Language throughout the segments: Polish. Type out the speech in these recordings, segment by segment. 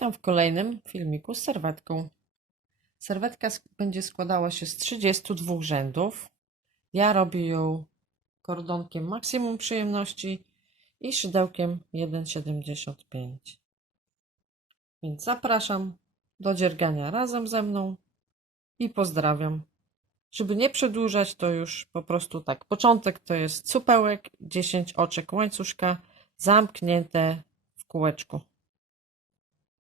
Witam w kolejnym filmiku z serwetką. Serwetka będzie składała się z 32 rzędów. Ja robię ją kordonkiem maksimum przyjemności i szydełkiem 1,75. Więc zapraszam do dziergania razem ze mną i pozdrawiam. Żeby nie przedłużać, to już po prostu tak. Początek to jest supełek, 10 oczek łańcuszka zamknięte w kółeczku.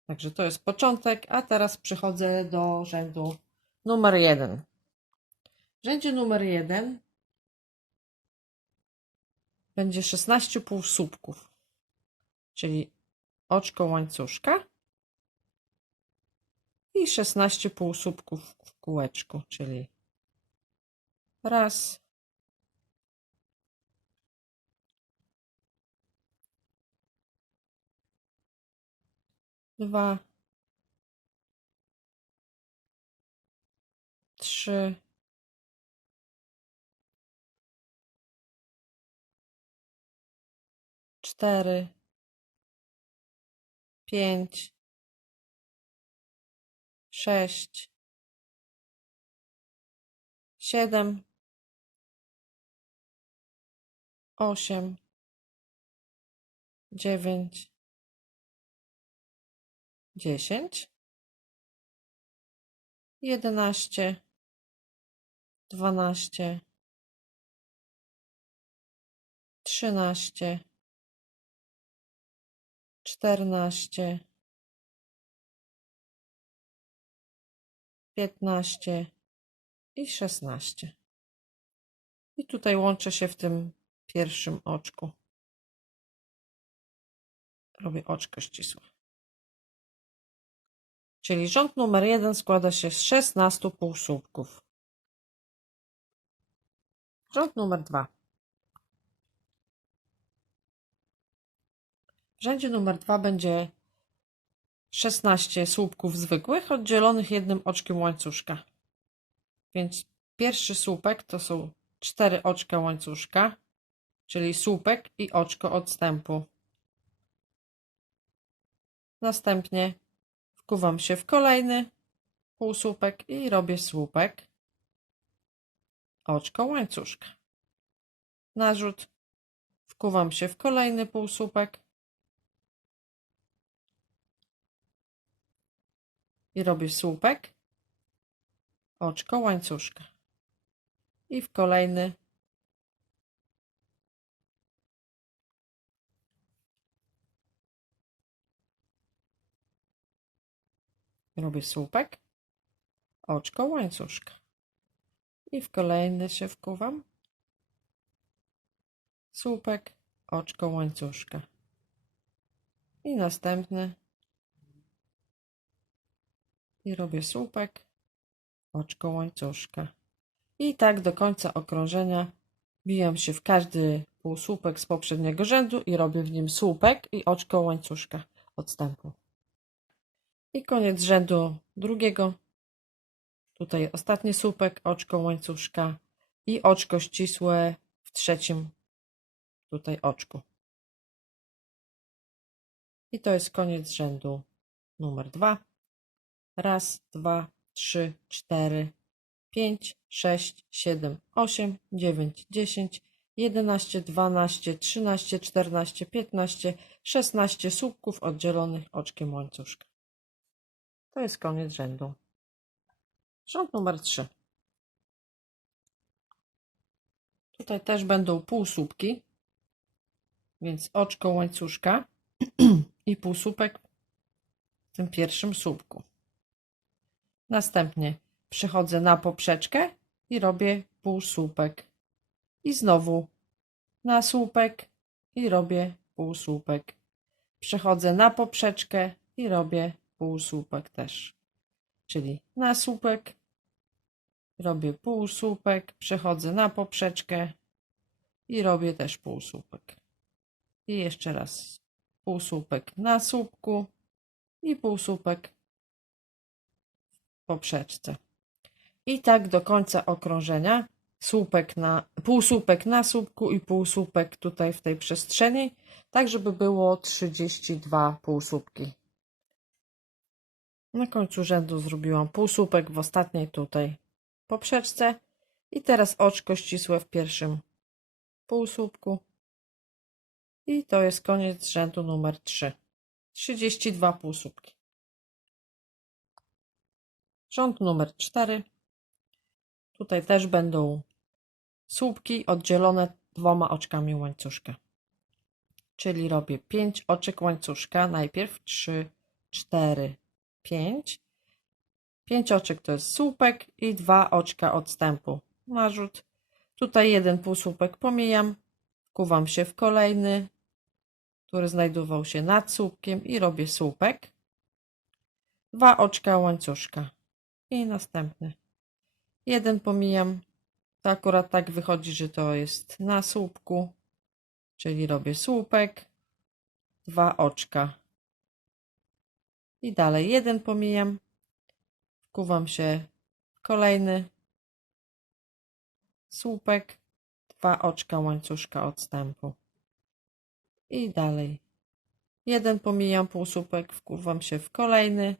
Także to jest początek, a teraz przechodzę do rzędu numer 1. W rzędzie numer 1 będzie 16 półsłupków, czyli oczko łańcuszka i 16 półsłupków w kółeczku, czyli raz, dwa, trzy, cztery, 5, 6, 7, 8, 9, 10, 11, 12, 13, 14, 15 i 16. I tutaj łączę się w tym pierwszym oczku. Robię oczko ścisłe. Czyli rząd numer 1 składa się z 16 półsłupków. Rząd numer 2. W rzędzie numer 2 będzie 16 słupków zwykłych, oddzielonych jednym oczkiem łańcuszka. Więc pierwszy słupek to są 4 oczka łańcuszka, czyli słupek i oczko odstępu. Następnie wkuwam się w kolejny półsłupek i robię słupek, oczko łańcuszka. Narzut, wkuwam się w kolejny półsłupek i robię słupek, oczko łańcuszka. I w kolejny robię słupek, oczko łańcuszka. I w kolejny się wkuwam, słupek, oczko łańcuszka. I następny i robię słupek, oczko łańcuszka. I tak do końca okrążenia bijam się w każdy półsłupek z poprzedniego rzędu i robię w nim słupek i oczko łańcuszka odstępu. I koniec rzędu drugiego. Tutaj ostatni słupek, oczko łańcuszka i oczko ścisłe w trzecim tutaj oczku. I to jest koniec rzędu numer 2. Raz, 2, 3, 4, 5, 6, 7, 8, 9, 10, 11, 12, 13, 14, 15, 16 słupków oddzielonych oczkiem łańcuszka. To jest koniec rzędu. Rząd numer 3. Tutaj też będą półsłupki, więc oczko łańcuszka i półsłupek w tym pierwszym słupku. Następnie przechodzę na poprzeczkę i robię półsłupek. I znowu na słupek i robię półsłupek. Przechodzę na poprzeczkę i robię półsłupek też. Czyli na słupek, robię półsłupek, przechodzę na poprzeczkę i robię też półsłupek. I jeszcze raz półsłupek na słupku i półsłupek w poprzeczce. I tak do końca okrążenia. Półsłupek na słupku i półsłupek tutaj w tej przestrzeni, tak żeby było 32 półsłupki. Na końcu rzędu zrobiłam półsłupek w ostatniej tutaj poprzeczce i teraz oczko ścisłe w pierwszym półsłupku i to jest koniec rzędu numer 3. 32 półsłupki. Rząd numer 4. Tutaj też będą słupki oddzielone 2 oczkami łańcuszka. Czyli robię 5 oczek łańcuszka. Najpierw 3, 4, 5. 5 oczek to jest słupek i 2 oczka odstępu. Narzut. Tutaj jeden półsłupek pomijam. Wkuwam się w kolejny, który znajdował się nad słupkiem i robię słupek. 2 oczka łańcuszka. I następny. Jeden pomijam. To akurat tak wychodzi, że to jest na słupku. Czyli robię słupek. 2 oczka. I dalej jeden pomijam. Wkuwam się w kolejny słupek, 2 oczka łańcuszka odstępu. I dalej. Jeden pomijam półsłupek, wkuwam się w kolejny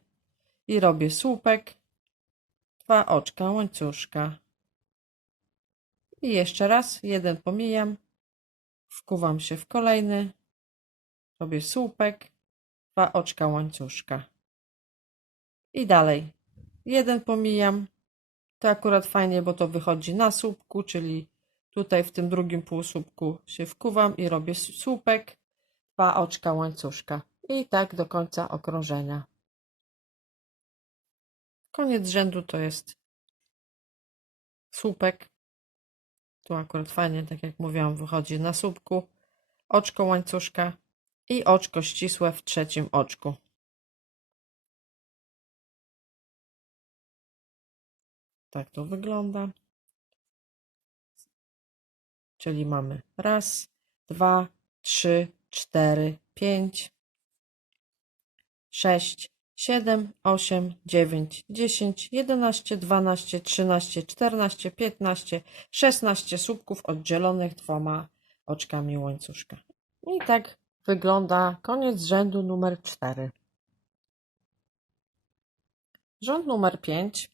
i robię słupek, 2 oczka łańcuszka. I jeszcze raz, jeden pomijam, wkuwam się w kolejny, robię słupek, 2 oczka łańcuszka. I dalej. Jeden pomijam. To akurat fajnie, bo to wychodzi na słupku, czyli tutaj w tym drugim półsłupku się wkuwam i robię słupek, 2 oczka łańcuszka. I tak do końca okrążenia. Koniec rzędu to jest słupek. Tu akurat fajnie, tak jak mówiłam, wychodzi na słupku, oczko łańcuszka i oczko ścisłe w trzecim oczku. Tak to wygląda. Czyli mamy raz, 2, 3, 4, 5, 6, 7, 8, 9, 10, 11, 12, 13, 14, 15, 16 słupków oddzielonych 2 oczkami łańcuszka. I tak wygląda koniec rzędu numer 4. Rząd numer 5.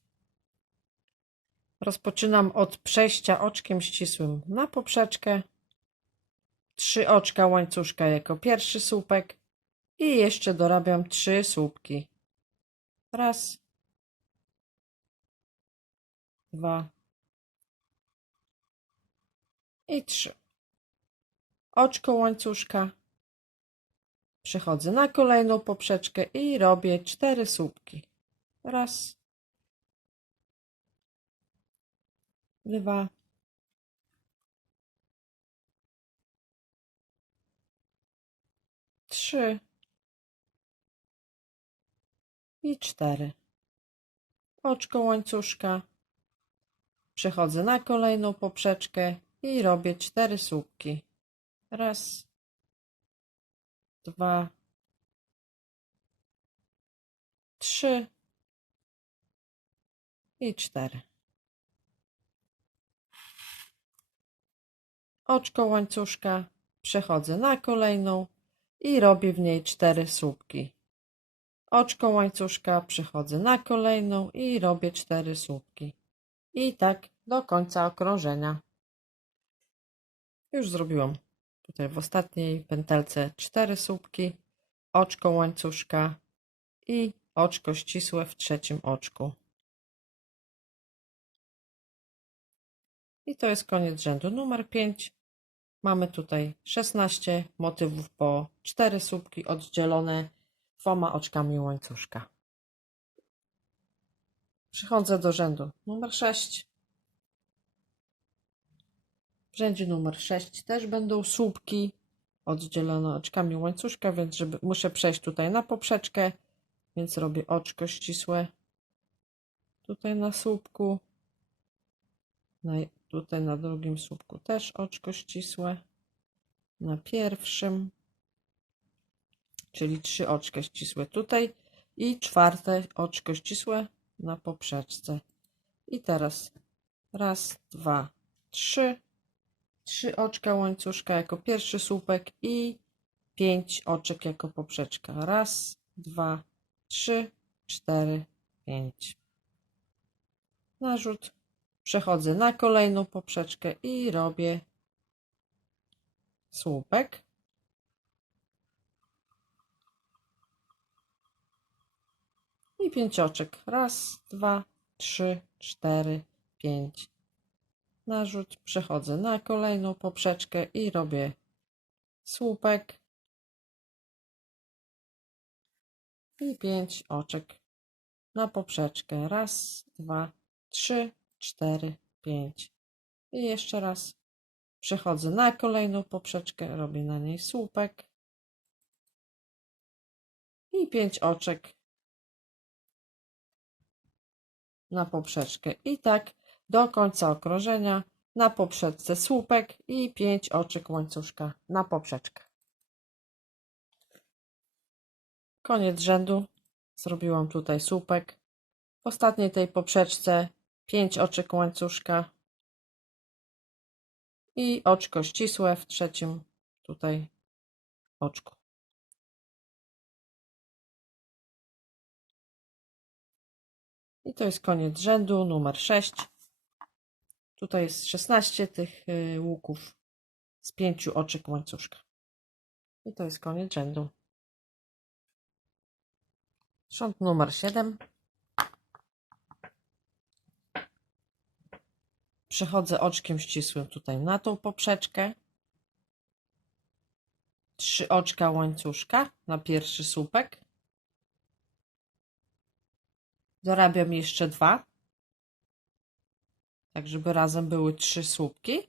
Rozpoczynam od przejścia oczkiem ścisłym na poprzeczkę. 3 oczka łańcuszka jako pierwszy słupek i jeszcze dorabiam 3 słupki. Raz, 2 i 3. Oczko łańcuszka. Przechodzę na kolejną poprzeczkę i robię 4 słupki. Raz, 2, 3 i 4. Oczko łańcuszka. Przechodzę na kolejną poprzeczkę i robię 4 słupki. Raz, 2, 3 i 4. Oczko łańcuszka. Przechodzę na kolejną i robię w niej 4 słupki. Oczko łańcuszka, przechodzę na kolejną i robię 4 słupki. I tak do końca okrążenia. Już zrobiłam tutaj w ostatniej pętelce 4 słupki, oczko łańcuszka i oczko ścisłe w trzecim oczku. I to jest koniec rzędu numer 5. Mamy tutaj 16 motywów po 4 słupki oddzielone 2 oczkami łańcuszka. Przechodzę do rzędu numer 6. W rzędzie numer 6 też będą słupki oddzielone oczkami łańcuszka, więc muszę przejść tutaj na poprzeczkę, więc robię oczko ścisłe tutaj na słupku, tutaj na drugim słupku też oczko ścisłe, na pierwszym, czyli 3 oczka ścisłe tutaj i 4 oczko ścisłe na poprzeczce. I teraz raz, 2, 3. 3 oczka łańcuszka jako pierwszy słupek i 5 oczek jako poprzeczka. Raz, 2, 3 4, 5. Narzut. Przechodzę na kolejną poprzeczkę i robię słupek. I 5 oczek. Raz, 2, 3, 4, 5. Narzut. Przechodzę na kolejną poprzeczkę i robię słupek. I 5 oczek na poprzeczkę. Raz, 2, 3, 4, 5. I jeszcze raz. Przechodzę na kolejną poprzeczkę, robię na niej słupek. I 5 oczek na poprzeczkę. I tak do końca okrążenia. Na poprzeczce słupek i 5 oczek łańcuszka na poprzeczkę. Koniec rzędu. Zrobiłam tutaj słupek. W ostatniej tej poprzeczce 5 oczek łańcuszka i oczko ścisłe w trzecim tutaj oczku. I to jest koniec rzędu numer 6. Tutaj jest 16 tych łuków z 5 oczek łańcuszka. I to jest koniec rzędu. Rząd numer 7. Przechodzę oczkiem ścisłym tutaj na tą poprzeczkę. 3 oczka łańcuszka na pierwszy słupek. Dorabiam jeszcze 2. Tak, żeby razem były 3 słupki.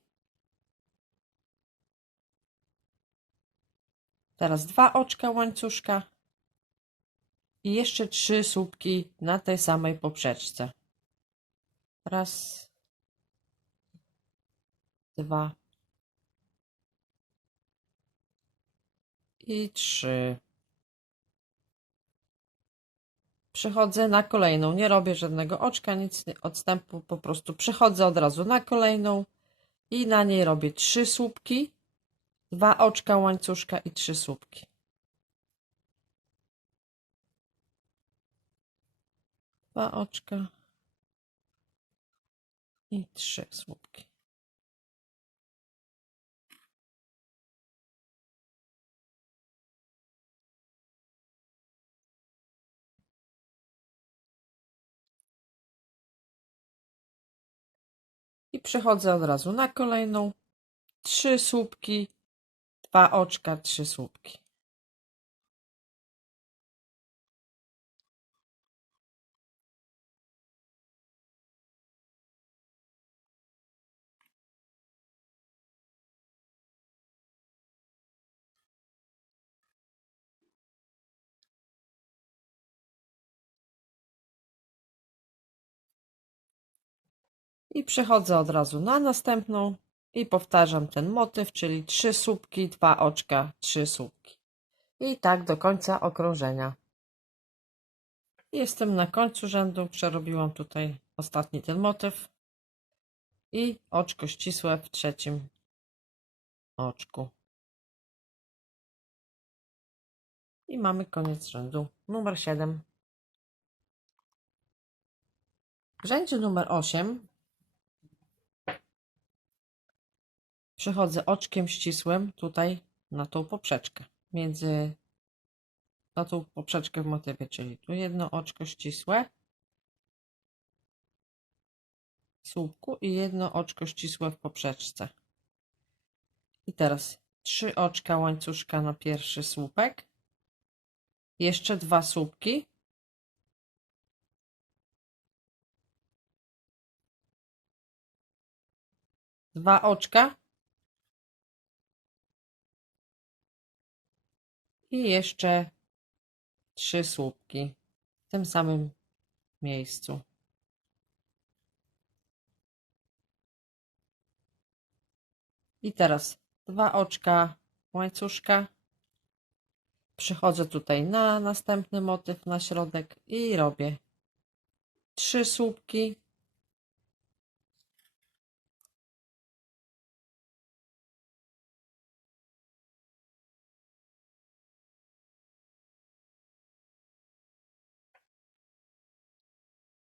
Teraz 2 oczka łańcuszka. I jeszcze 3 słupki na tej samej poprzeczce. Raz, 2 i 3. Przechodzę na kolejną. Nie robię żadnego oczka, nic odstępu. Po prostu przechodzę od razu na kolejną i na niej robię 3 słupki, 2 oczka łańcuszka i 3 słupki. Dwa oczka i 3 słupki. I przechodzę od razu na kolejną. 3 słupki, 2 oczka, 3 słupki. I przechodzę od razu na następną i powtarzam ten motyw, czyli 3 słupki, 2 oczka, 3 słupki. I tak do końca okrążenia. Jestem na końcu rzędu, przerobiłam tutaj ostatni ten motyw i oczko ścisłe w trzecim oczku. I mamy koniec rzędu numer 7. W rzędzie numer 8 przechodzę oczkiem ścisłym tutaj na tą poprzeczkę, na tą poprzeczkę w motywie, czyli tu jedno oczko ścisłe w słupku i jedno oczko ścisłe w poprzeczce. I teraz 3 oczka łańcuszka na pierwszy słupek, jeszcze 2 słupki, dwa oczka i jeszcze 3 słupki w tym samym miejscu. I teraz 2 oczka łańcuszka. Przechodzę tutaj na następny motyw, na środek i robię 3 słupki.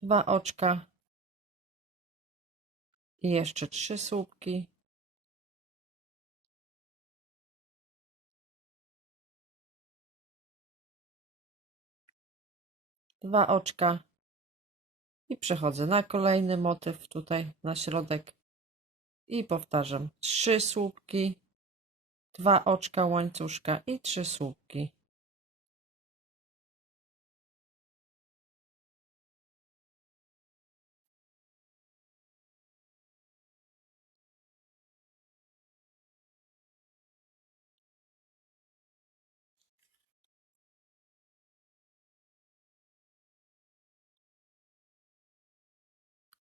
2 oczka i jeszcze 3 słupki. Dwa oczka i przechodzę na kolejny motyw tutaj na środek i powtarzam 3 słupki, 2 oczka łańcuszka i 3 słupki.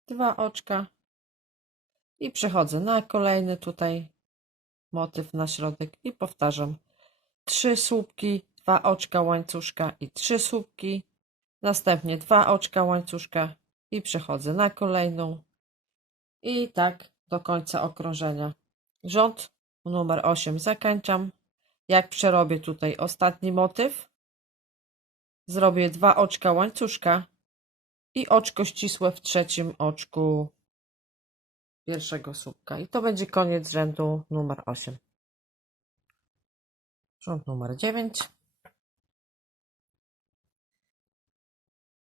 Dwa oczka i przechodzę na kolejny tutaj motyw na środek i powtarzam 3 słupki, 2 oczka łańcuszka i 3 słupki, następnie 2 oczka łańcuszka i przechodzę na kolejną i tak do końca okrążenia. Rząd numer 8 zakończam. Jak przerobię tutaj ostatni motyw, zrobię 2 oczka łańcuszka i oczko ścisłe w trzecim oczku pierwszego słupka i to będzie koniec rzędu numer 8. Rząd numer 9.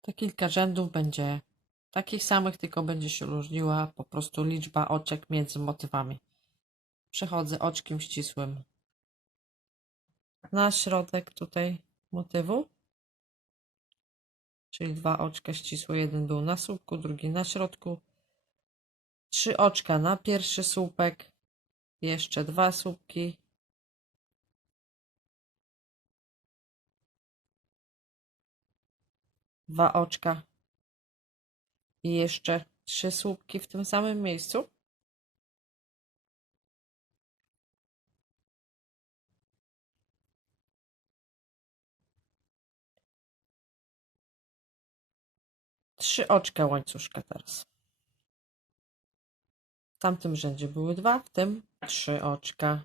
Te kilka rzędów będzie takich samych, tylko będzie się różniła po prostu liczba oczek między motywami. Przechodzę oczkiem ścisłym na środek tutaj motywu, czyli 2 oczka ścisłe, jeden był na słupku, drugi na środku, 3 oczka na pierwszy słupek, jeszcze 2 słupki, dwa oczka i jeszcze 3 słupki w tym samym miejscu. Trzy oczka łańcuszka teraz. W tamtym rzędzie były 2, w tym 3 oczka.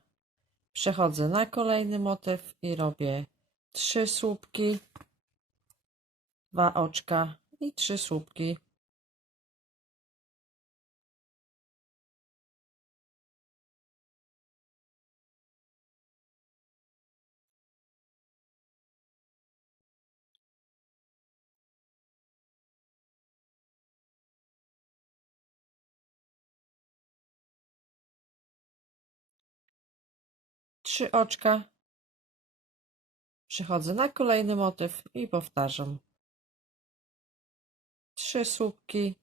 Przechodzę na kolejny motyw i robię 3 słupki, 2 oczka i 3 słupki. Trzy oczka. Przechodzę na kolejny motyw i powtarzam 3 słupki,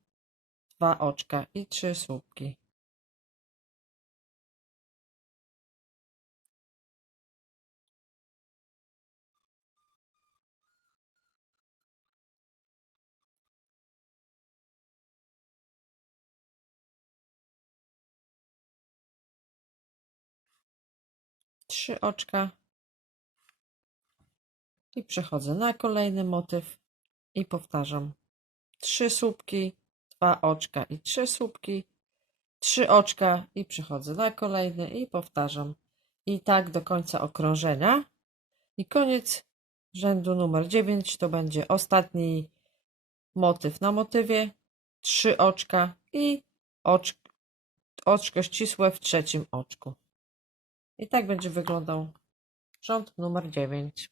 2 oczka i 3 słupki. Trzy oczka i przechodzę na kolejny motyw i powtarzam 3 słupki, 2 oczka i 3 słupki, 3 oczka i przechodzę na kolejny i powtarzam. I tak do końca okrążenia. I koniec rzędu numer 9 to będzie ostatni motyw na motywie, 3 oczka i oczko ścisłe w trzecim oczku. I tak będzie wyglądał rząd numer 9.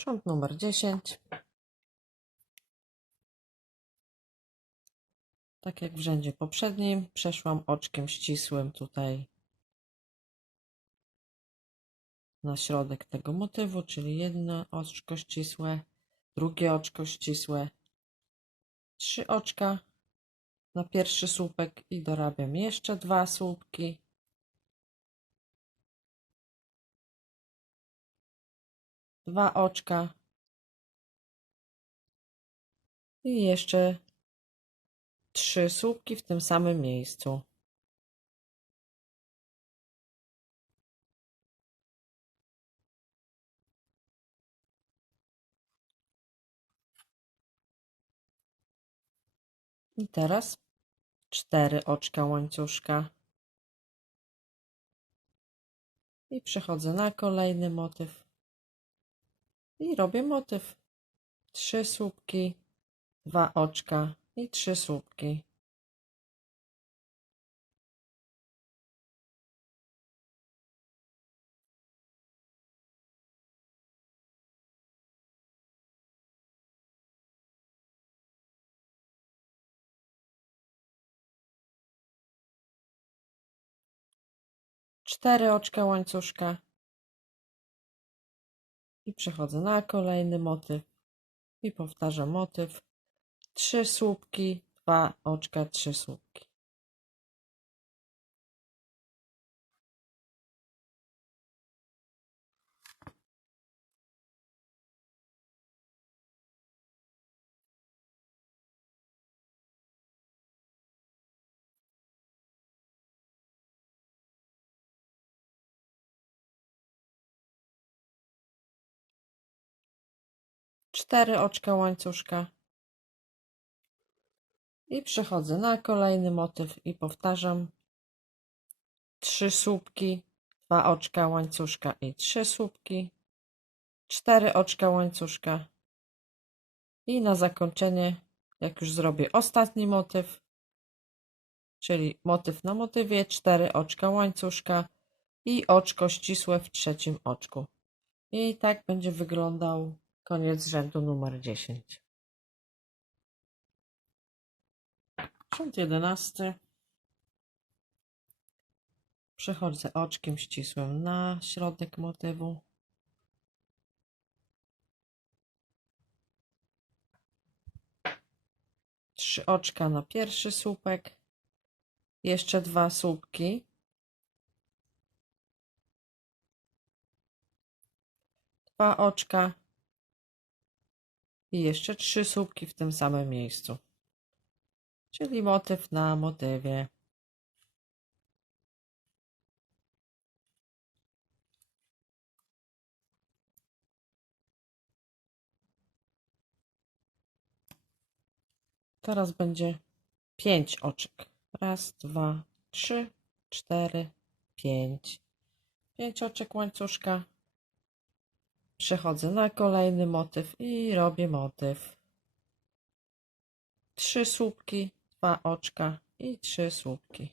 Rząd numer 10. Tak jak w rzędzie poprzednim, przeszłam oczkiem ścisłym tutaj na środek tego motywu, czyli jedno oczko ścisłe, drugie oczko ścisłe, 3 oczka na pierwszy słupek i dorabiam jeszcze 2 słupki. Dwa oczka i jeszcze 3 słupki w tym samym miejscu. I teraz 4 oczka łańcuszka. I przechodzę na kolejny motyw. I robię motyw. 3 słupki, 2 oczka i 3 słupki. Cztery oczka łańcuszka i przechodzę na kolejny motyw i powtarzam motyw. 3 słupki, 2 oczka, 3 słupki. Cztery oczka łańcuszka i przechodzę na kolejny motyw i powtarzam. 3 słupki, 2 oczka łańcuszka i 3 słupki, 4 oczka łańcuszka i na zakończenie, jak już zrobię ostatni motyw, czyli motyw na motywie, 4 oczka łańcuszka i oczko ścisłe w trzecim oczku. I tak będzie wyglądał koniec rzędu numer 10. Rząd 11. Przechodzę oczkiem ścisłym na środek motywu. Trzy oczka na pierwszy słupek. Jeszcze 2 słupki. 2 oczka. I jeszcze 3 słupki w tym samym miejscu. Czyli motyw na motywie. Teraz będzie 5 oczek. Raz, 2, 3, 4, 5. 5 oczek łańcuszka. Przechodzę na kolejny motyw i robię motyw. 3 słupki, 2 oczka i 3 słupki.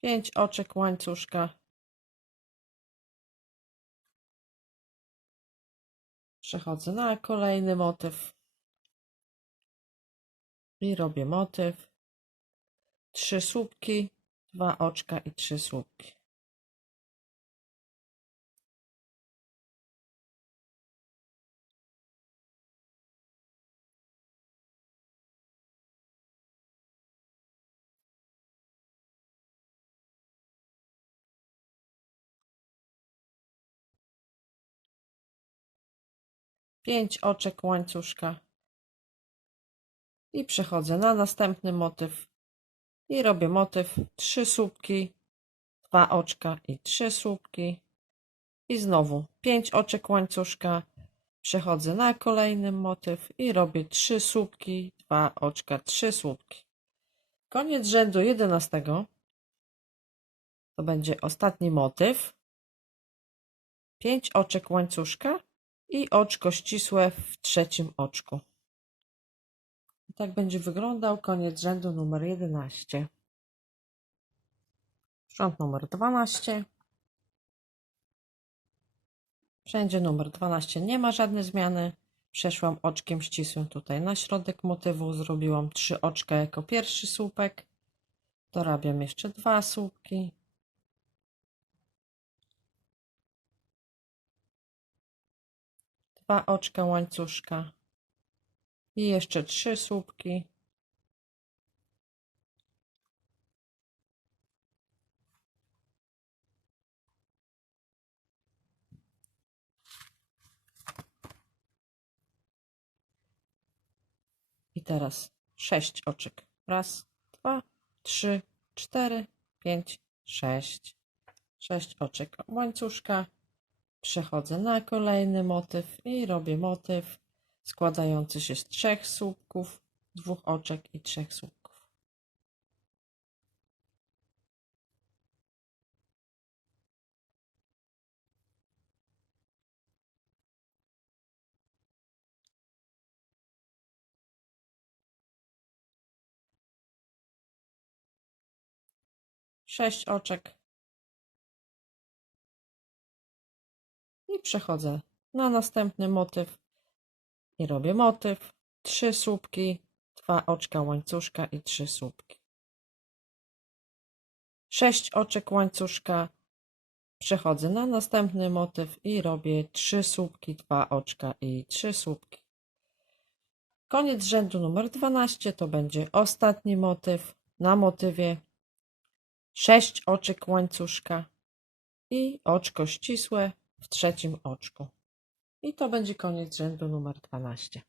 Pięć oczek łańcuszka. Przechodzę na kolejny motyw i robię motyw. 3 słupki, 2 oczka i 3 słupki. Pięć oczek łańcuszka i przechodzę na następny motyw i robię motyw. 3 słupki, 2 oczka i 3 słupki i znowu 5 oczek łańcuszka. Przechodzę na kolejny motyw i robię 3 słupki, 2 oczka, 3 słupki. Koniec rzędu 11 to będzie ostatni motyw. 5 oczek łańcuszka i oczko ścisłe w trzecim oczku. I tak będzie wyglądał koniec rzędu numer 11. Rząd numer 12. W rzędzie numer 12 nie ma żadnej zmiany. Przeszłam oczkiem ścisłym tutaj na środek motywu. Zrobiłam 3 oczka jako pierwszy słupek. Dorabiam jeszcze 2 słupki. 2 oczka łańcuszka. I jeszcze 3 słupki. I teraz 6 oczek. Raz, 2, 3, 4, 5, 6. 6 oczek łańcuszka. Przechodzę na kolejny motyw i robię motyw składający się z 3 słupków, 2 oczek i 3 słupków. Sześć oczek i przechodzę na następny motyw i robię motyw, 3 słupki, 2 oczka łańcuszka i 3 słupki. 6 oczek łańcuszka, przechodzę na następny motyw i robię 3 słupki, 2 oczka i 3 słupki. Koniec rzędu numer 12 to będzie ostatni motyw. Na motywie 6 oczek łańcuszka i oczko ścisłe w trzecim oczku. I to będzie koniec rzędu numer 12.